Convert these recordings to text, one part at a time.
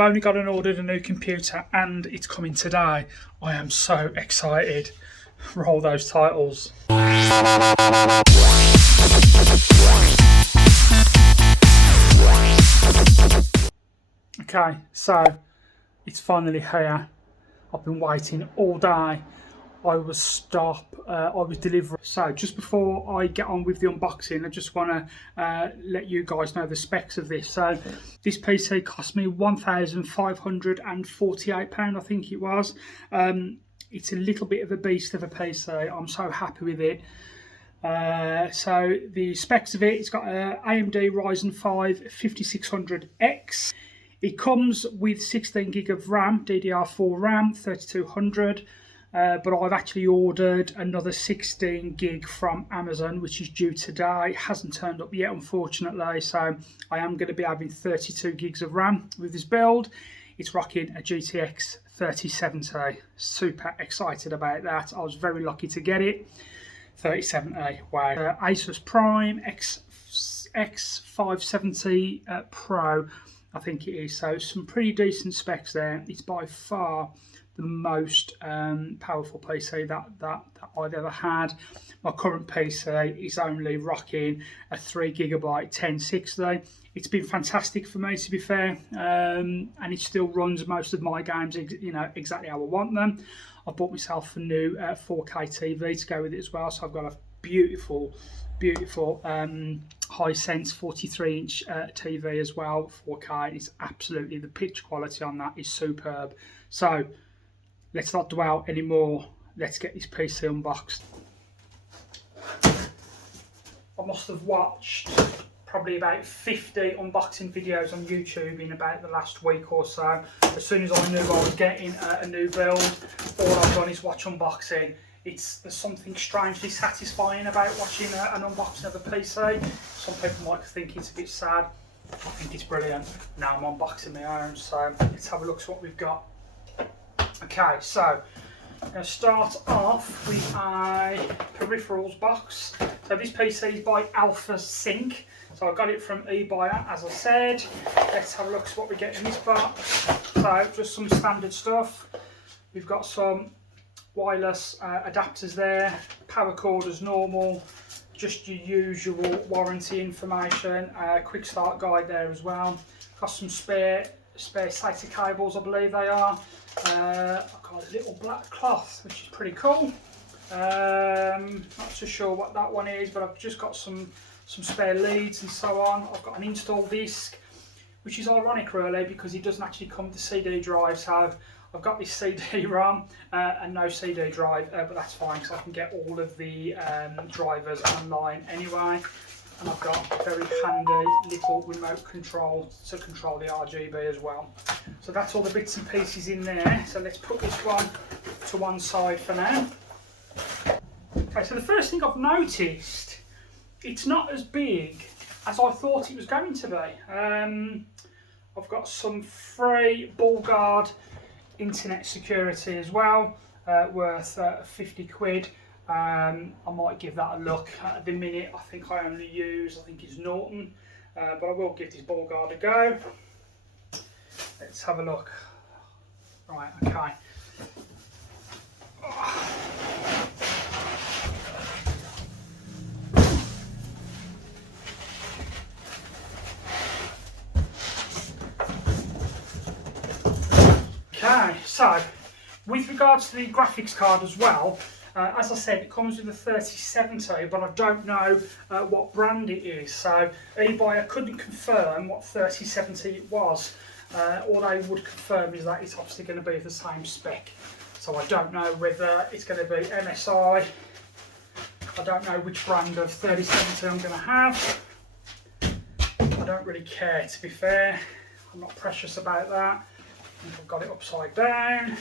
I've only got and ordered a new computer and it's coming today. I am so excited. Roll those titles. Okay, so it's finally here. I've been waiting all day. I was delivering. So just before I get on with the unboxing, I just want to let you guys know the specs of this. So this PC cost me £1,548, I think it was. It's a little bit of a beast of a PC. I'm so happy with it. So the specs of it, it's got a AMD Ryzen 5 5600X. It comes with 16 gig of RAM, DDR4 RAM, 3200. But I've actually ordered another 16 gig from Amazon, which is due today. It hasn't turned up yet, unfortunately, so I am going to be having 32 gigs of RAM with this build. It's rocking a GTX 3070. Super excited about that. I was very lucky to get it. 3070, wow. ASUS Prime X570 Pro, I think it is. So some pretty decent specs there. It's by far the most powerful PC that I've ever had. My current PC is only rocking a 3GB 1060. It's been fantastic for me, to be fair, and it still runs most of my games, exactly how I want them. I bought myself a new 4K TV to go with it as well, so I've got a beautiful Hisense 43-inch TV as well, 4K. It's absolutely, the picture quality on that is superb. So let's not dwell anymore. Let's get this PC unboxed. I must have watched probably about 50 unboxing videos on YouTube in about the last week or so. As soon as I knew I was getting a new build, all I've done is watch unboxing. There's something strangely satisfying about watching an unboxing of a PC. Some people might think it's a bit sad. I think it's brilliant. Now I'm unboxing my own, so let's have a look at what we've got. Okay, so I'm going to start off with a peripherals box. So this PC is by Alpha Sync. So I got it from Ebuyer, as I said. Let's have a look at what we get in this box. So just some standard stuff. We've got some wireless adapters there, power cord as normal, just your usual warranty information, quick start guide there as well. Got some spare SATA cables, I believe they are. I've got a little black cloth, which is pretty cool. Not too sure what that one is, but I've just got some spare leads and so on. I've got an install disc, which is ironic really, because it doesn't actually come with the CD drive. So I've got this CD-ROM and no CD drive, but that's fine because I can get all of the drivers online anyway. And I've got a very handy little remote control to control the RGB as well. So that's all the bits and pieces in there. So let's put this one to one side for now. Okay, so the first thing I've noticed, it's not as big as I thought it was going to be. I've got some free ball guard internet security as well, worth 50 quid. I might give that a look. At the minute, I think I only use, it's Norton, but I will give this ball guard a go. Let's have a look. Right, okay. Okay, so with regards to the graphics card as well, as I said, it comes with a 3070, but I don't know what brand it is. So Ebuyer couldn't confirm what 3070 it was. All they would confirm is that it's obviously going to be the same spec. So I don't know whether it's going to be MSI. I don't know which brand of 3070 I'm going to have. I don't really care, to be fair. I'm not precious about that. I think I've got it upside down.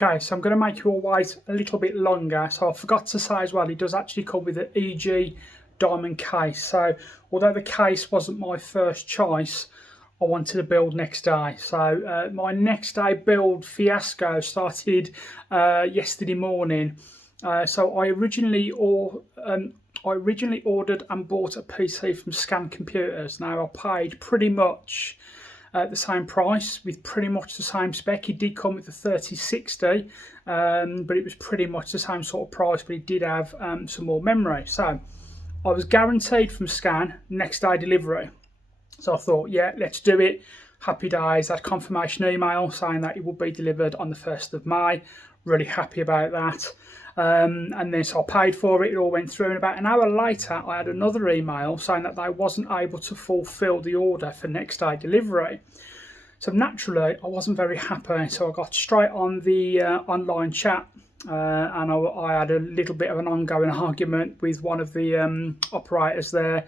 Okay, so I'm going to make you all wait a little bit longer. So I forgot to say as well, it does actually come with an EG diamond case. So although the case wasn't my first choice, I wanted to build next day. So my next day build fiasco started yesterday morning. So I originally ordered and bought a PC from Scan Computers. Now I paid pretty much the same price with pretty much the same spec. It did come with the 3060, but it was pretty much the same sort of price, but it did have some more memory. So I was guaranteed from Scan next day delivery. So I thought, yeah, let's do it. Happy days. I had confirmation email saying that it would be delivered on the 1st of May. Really happy about that. And then so I paid for it, it all went through, and about an hour later I had another email saying that they wasn't able to fulfill the order for next day delivery. So naturally I wasn't very happy, so I got straight on the online chat, and I had a little bit of an ongoing argument with one of the operators there,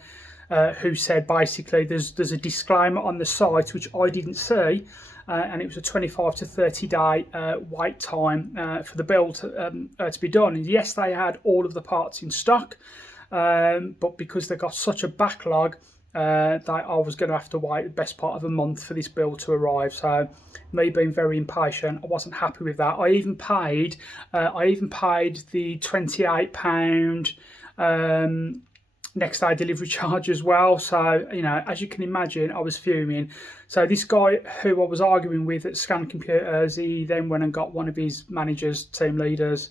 who said basically there's a disclaimer on the site which I didn't see, and it was a 25 to 30 day wait time for the build to be done. And yes, they had all of the parts in stock, but because they got such a backlog, that I was going to have to wait the best part of a month for this build to arrive. So me being very impatient, I wasn't happy with that. I even paid the £28 next day delivery charge as well. So, you know, as you can imagine, I was fuming. So this guy who I was arguing with at Scan Computers, he then went and got one of his managers, team leaders,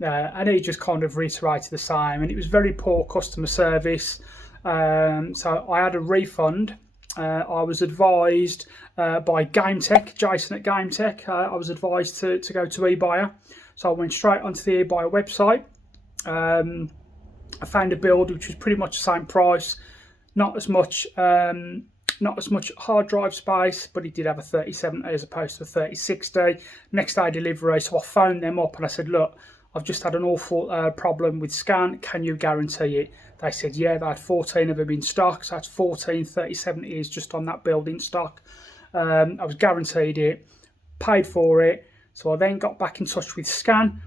and he just kind of reiterated the same, and it was very poor customer service. So I had a refund. I was advised by Jason at GameTech, I was advised to go to Ebuyer. So I went straight onto the Ebuyer website. I found a build which was pretty much the same price, not as much hard drive space, but it did have a 3070 as opposed to a 3060. Next day delivery, so I phoned them up and I said, look, I've just had an awful problem with Scan, can you guarantee it? They said, yeah, they had 14 of them in stock, so that's 14 3070s just on that build in stock. I was guaranteed it, paid for it, so I then got back in touch with Scan,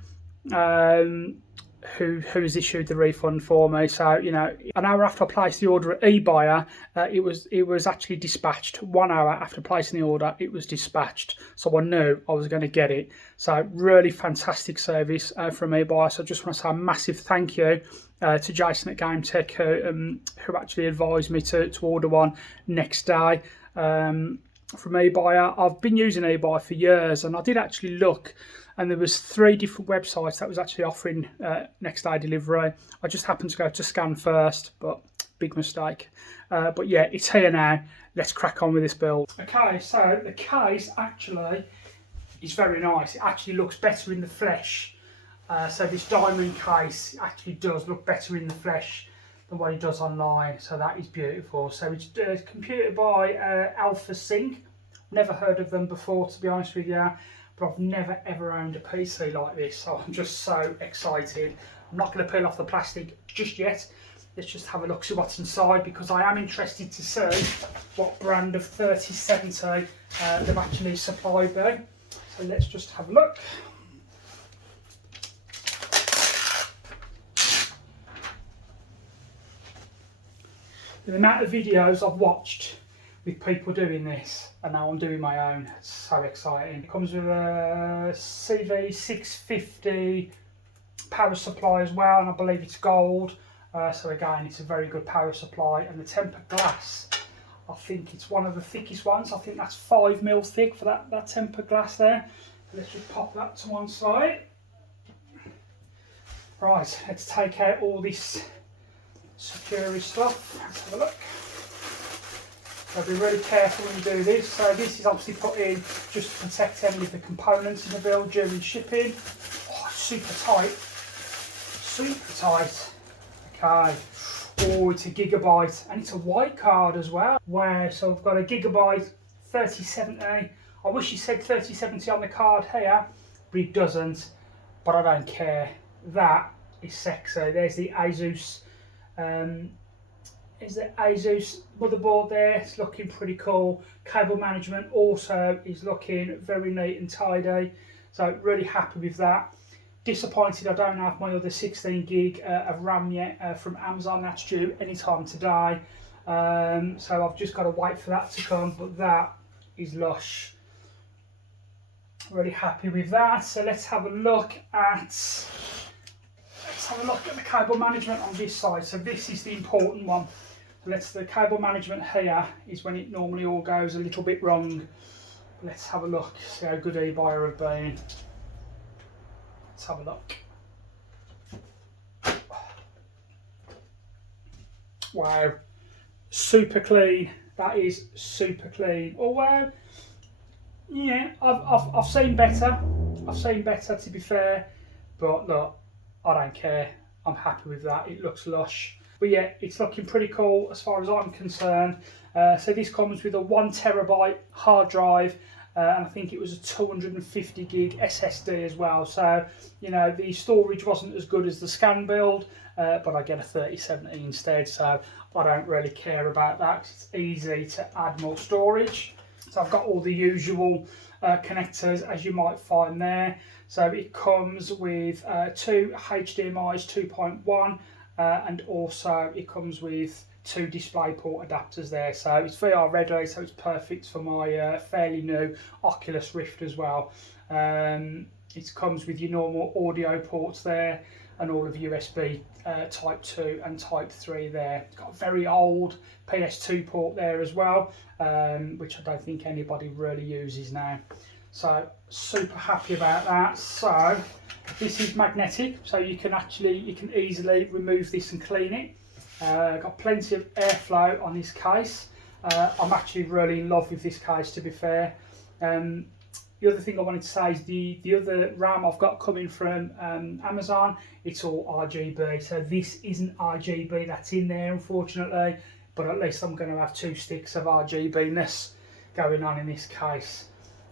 who has issued the refund for me. So, you know, an hour after I placed the order at Ebuyer, it was actually dispatched. 1 hour after placing the order, it was dispatched. So I knew I was going to get it. So really fantastic service from Ebuyer. So I just want to say a massive thank you to Jason at GameTech, who actually advised me to order one next day from Ebuyer. I've been using Ebuyer for years, and I did actually look, and there was 3 different websites that was actually offering next day delivery. I just happened to go to Scan first, but big mistake. But yeah, it's here now. Let's crack on with this build. Okay, so the case actually is very nice. It actually looks better in the flesh. So this diamond case actually does look better in the flesh than what it does online. So that is beautiful. So it's computed by Alpha Sync. Never heard of them before, to be honest with you. But I've never ever owned a PC like this, so I'm just so excited. I'm not going to peel off the plastic just yet. Let's just have a look, see what's inside, because I am interested to see what brand of 3070 they've actually supplied me. So let's just have a look. The amount of videos I've watched with people doing this, and now I'm doing my own. It's so exciting. It comes with a CV650 power supply as well, and I believe it's gold. So again, it's a very good power supply, and the tempered glass, I think it's one of the thickest ones. I think that's 5mm thick for that tempered glass there. Let's just pop that to one side. Right, let's take out all this security stuff. Let's have a look. So be really careful when you do this. So this is obviously put in just to protect any of the components in the build during shipping. Oh, super tight. Super tight. Okay. Oh, it's a gigabyte, and it's a white card as well. Wow, so I've got a gigabyte 3070. I wish it said 3070 on the card here, but it doesn't. But I don't care. That is sexy. There's the ASUS. Is the ASUS motherboard there? It's looking pretty cool. Cable management also is looking very neat and tidy. So really happy with that. Disappointed I don't have my other 16 gig of RAM yet from Amazon. That's due anytime today. So I've just got to wait for that to come, but that is lush. Really happy with that. So let's have a look at the cable management on this side. So this is the important one. The cable management here is when it normally all goes a little bit wrong. Let's have a look, see how good Ebuyer have been. Let's have a look. Wow, super clean. That is super clean. Oh wow. Yeah, I've seen better. I've seen better, to be fair. But look, I don't care. I'm happy with that. It looks lush. But yeah, it's looking pretty cool as far as I'm concerned. So this comes with a 1 terabyte hard drive, and I think it was a 250 gig SSD as well. So, you know, the storage wasn't as good as the scan build, but I get a 3070 instead. So I don't really care about that, 'cause it's easy to add more storage. So I've got all the usual connectors as you might find there. So it comes with 2 HDMI's 2.1 and also it comes with 2 DisplayPort adapters there. So it's VR ready, so it's perfect for my fairly new Oculus Rift as well. It comes with your normal audio ports there and all of USB Type 2 and Type 3 there. It's got a very old PS2 port there as well, which I don't think anybody really uses now. So super happy about that. So this is magnetic, so you can easily remove this and clean it. Got plenty of airflow on this case. I'm actually really in love with this case, to be fair. The other thing I wanted to say is the other RAM I've got coming from Amazon, it's all RGB. So this isn't RGB that's in there, unfortunately, but at least I'm going to have 2 sticks of RGB-ness going on in this case.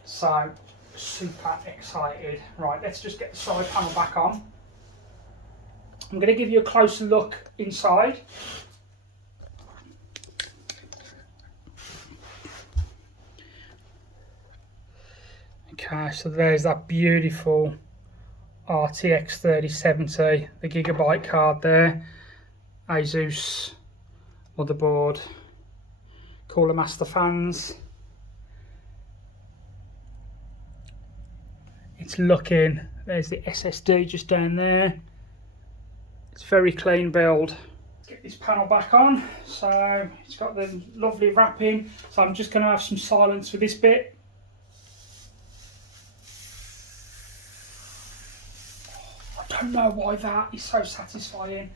So super excited. Right, let's just get the side panel back on. I'm going to give you a closer look inside. Okay, so there's that beautiful RTX 3070, the gigabyte card there, ASUS motherboard, Cooler Master fans. It's looking, there's the SSD just down there. It's very clean build. Let's get this panel back on. So it's got the lovely wrapping. So I'm just going to have some silence for this bit. I don't know why that is so satisfying,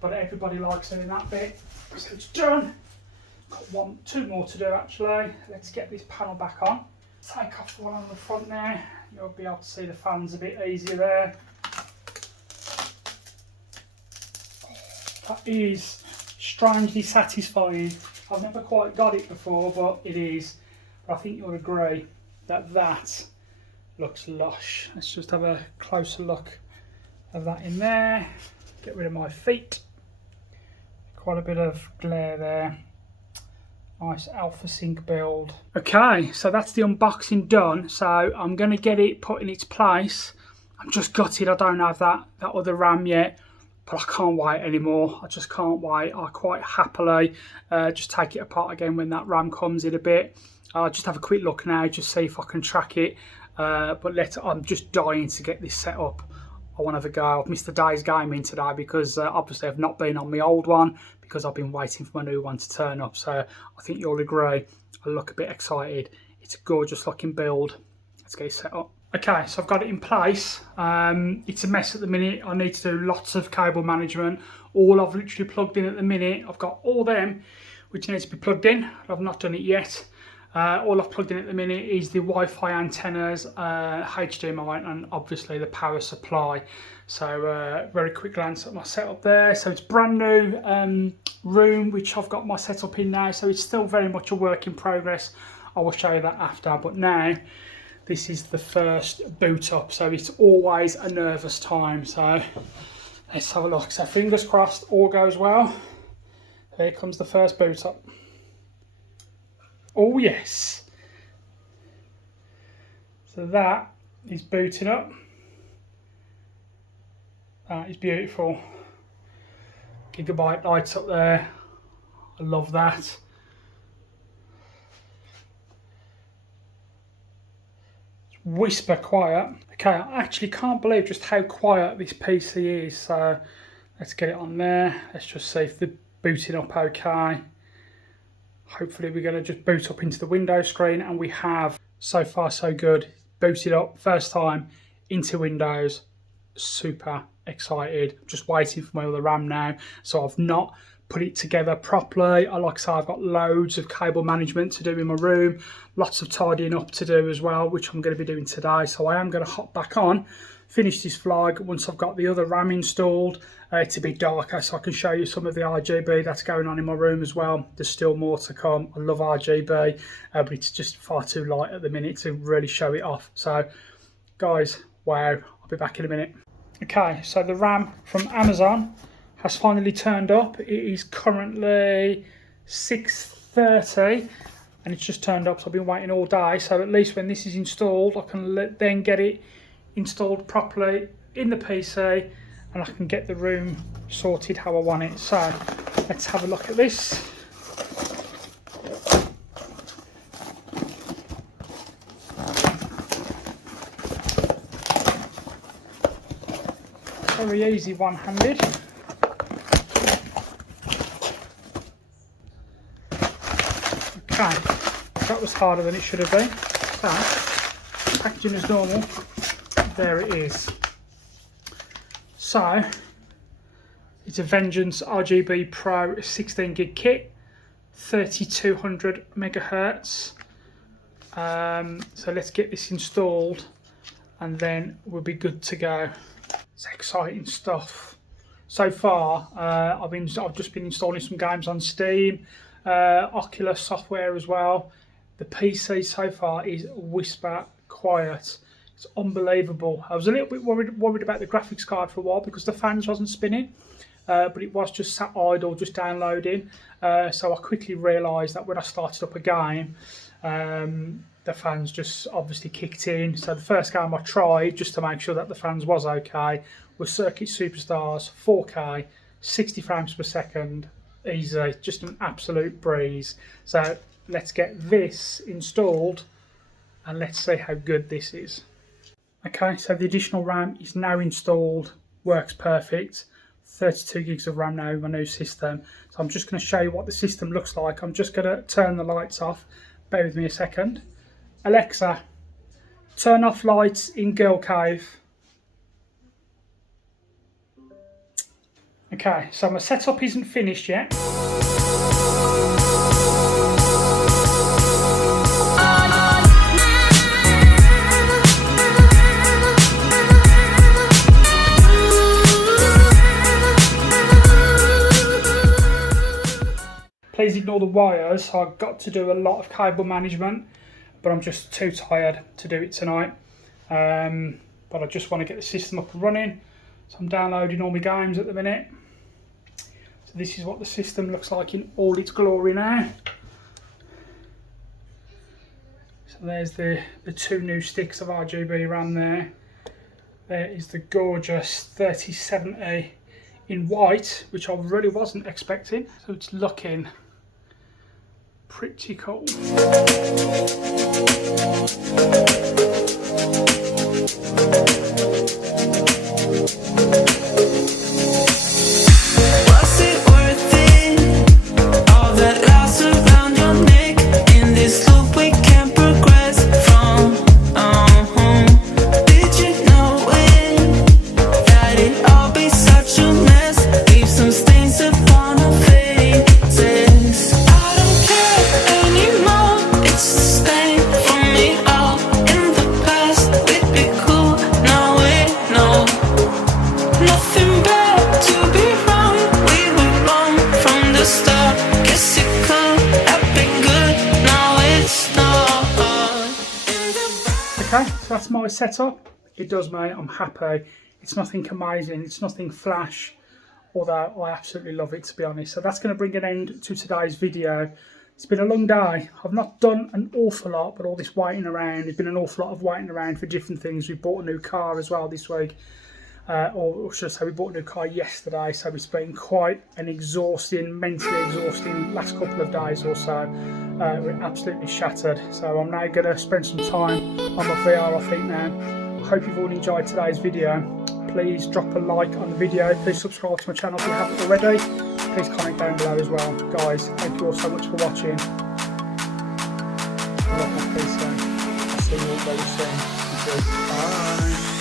but everybody likes it in that bit. So it's done. Got 2 more to do actually. Let's get this panel back on. Take off the one on the front there. You'll be able to see the fans a bit easier there. That is strangely satisfying. I've never quite got it before, but it is. But I think you'll agree that that looks lush. Let's just have a closer look of that in there. Get rid of my feet. Quite a bit of glare there. Nice Alpha Sync build. Okay, so that's the unboxing done. So I'm going to get it put in its place. I'm just gutted I don't have that other RAM yet, but I can't wait anymore. I just can't wait. I quite happily just take it apart again when that RAM comes in a bit. I'll just have a quick look now, just see if I can track it. But I'm just dying to get this set up. I want to have a go. I've missed the day's gaming today because obviously I've not been on my old one because I've been waiting for my new one to turn up. So I think you'll agree. I look a bit excited. It's a gorgeous looking build. Let's get it set up. Okay, so I've got it in place. It's a mess at the minute. I need to do lots of cable management. All I've literally plugged in at the minute, I've got all them which needs to be plugged in. I've not done it yet. All I've plugged in at the minute is the Wi-Fi antennas, HDMI, and obviously the power supply. So very quick glance at my setup there. So it's brand new room which I've got my setup in now, so it's still very much a work in progress. I will show you that after, but now this is the first boot up, so it's always a nervous time. So let's have a look. So fingers crossed all goes well. Here comes the first boot up. Oh yes. So that is booting up. That is beautiful. Gigabyte lights up there. I love that. Whisper quiet. Okay, I actually can't believe just how quiet this PC is. So let's get it on there. Let's just see if they're booting up okay. Hopefully we're going to just boot up into the Windows screen, and we have. So far so good. Booted up first time into Windows. Super excited. Just waiting for my other RAM now. So I've not put it together properly. Like I say, I've got loads of cable management to do in my room, lots of tidying up to do as well, which I'm going to be doing today. So I am going to hop back on, finish this vlog once I've got the other RAM installed. To be darker, so I can show you some of the RGB that's going on in my room as well. There's still more to come. I love RGB, but it's just far too light at the minute to really show it off. So guys, wow, I'll be back in a minute. Okay, so the RAM from Amazon has finally turned up. It is currently 6:30 and it's just turned up, so I've been waiting all day. So at least when this is installed, I can then get it installed properly in the PC, and I can get the room sorted how I want it. So let's have a look at this. Very easy one-handed. Okay, that was harder than it should have been. So, packaging as normal. There it is. So, it's a Vengeance RGB Pro 16 gig kit, 3200 megahertz. So let's get this installed, and then we'll be good to go. It's exciting stuff. So far, I've just been installing some games on Steam, Oculus software as well. The PC so far is whisper quiet. It's unbelievable. I was a little bit worried about the graphics card for a while because the fans wasn't spinning, but it was just sat idle, just downloading. So I quickly realised that when I started up a game, the fans just obviously kicked in. So the first game I tried, just to make sure that the fans was okay, was Circuit Superstars 4K, 60 frames per second, easy, just an absolute breeze. So let's get this installed and let's see how good this is. Okay, so the additional RAM is now installed, works perfect. 32 gigs of RAM now with my new system. So I'm just going to show you what the system looks like. I'm just going to turn the lights off. Bear with me a second. Alexa, turn off lights in Girl Cave. Okay, so my setup isn't finished yet. Please ignore the wires. I've got to do a lot of cable management, but I'm just too tired to do it tonight. But I just want to get the system up and running. So I'm downloading all my games at the minute. So this is what the system looks like in all its glory now. So there's the two new sticks of RGB RAM there. There is the gorgeous 3070 in white, which I really wasn't expecting. So it's looking pretty cool. Okay, so that's my setup. It does me, I'm happy. It's nothing amazing, it's nothing flash, although I absolutely love it, to be honest. So that's going to bring an end to today's video. It's been a long day. I've not done an awful lot, but all this waiting around, there's been an awful lot of waiting around for different things. We bought a new car as well this week. or should I say we bought a new car yesterday, so it's been quite an mentally exhausting last couple of days or so. We're absolutely shattered, so I'm now going to spend some time on my VR I think now. Hope you've all enjoyed today's video. Please drop a like on the video, please subscribe to my channel if you haven't already, please comment down below as well. Guys, thank you all so much for watching. Love my peace, I'll see you all very soon. Bye.